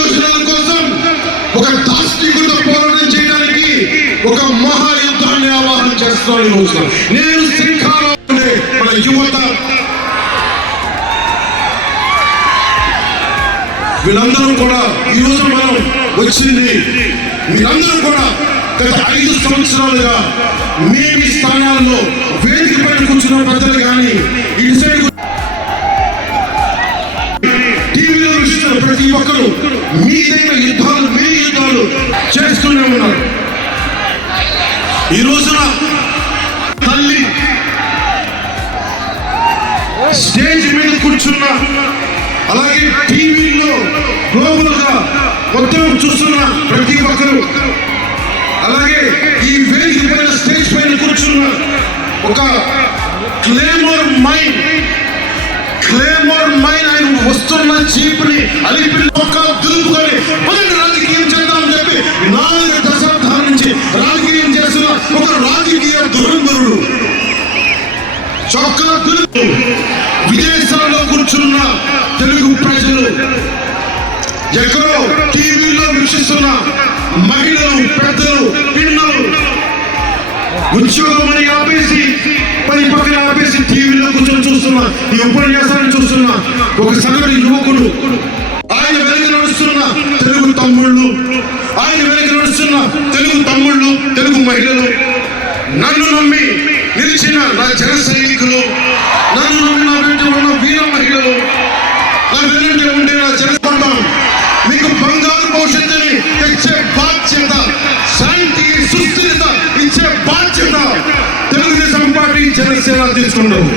ప్రయోజనాల కోసం ఒక దాష్టికుడితో పోరాటం చేయడానికి ఒక మహాయుద్ధాన్ని ఆవాహన చేస్తున్నాను. నేను శ్రీకారం మన యువత వీళ్ళందరూ కూడా ఈరోజు మనం వచ్చింది, మీరందరూ కూడా గత 5 సంవత్సరాలుగా మీ స్థానాల్లో వేదిక పైన కూర్చున్న ప్రజలు కానీ ఇటు సైడ్ టీవీలో చూస్తున్న ప్రతి ఒక్కరు మీదైన యుద్ధాలు చేస్తూనే ఉన్నారు. ఈ రోజున తల్లి స్టేజ్ మీద కూర్చున్న, అలాగే టీవీలో గ్లోబల్ గా మొత్తం చూస్తున్న ప్రతి ఒక్కరు, అలాగే ఈ వేదిక పైన స్టేజ్ పైన కూర్చున్న ఒక క్లేమోర్ మైన్ ఆయన వస్తున్న జీపుని అలిపి దులుపుకొని మొదటి రాజకీయం చేద్దామని చెప్పి 4 దశాబ్దాల నుంచి రాజకీయం చేస్తున్న ఒక రాజకీయ దురంధరుడు చొక్కా దులుపు. విదేశాల్లో కూర్చున్న తెలుగు ప్రజలు, ఎక్కడో టీవీలో వీక్షిస్తున్న మహిళలు, పెద్దలు, పిల్లలు ఉద్యోగమని ఆపేసి పని పక్కన ఆపేసి టీవీలో కూర్చొని చూస్తున్న ఈ ఉపన్యాసాన్ని చూస్తున్న ఒక సగటు యువకుడు, ఆయన వెనక నడుస్తున్న తెలుగు తమ్ముళ్ళు, ఆయన వెనక నడుస్తున్న తెలుగు తమ్ముళ్ళు, తెలుగు మహిళలు, నన్ను నమ్మి నిలిచిన నా జన సైనికులు, నన్ను నమ్మి నా వెంట ఉన్న వీర మహిళలు, నా వెంట ఉండే నా జనపండం, మీకు బంగారు భవిష్యత్తుని తెచ్చే బాధ్యత, శాంతికి సుస్థిరత ఇచ్చే బాధ్యత తెలుగుదేశం పార్టీ జనసేన తీసుకుంటారు.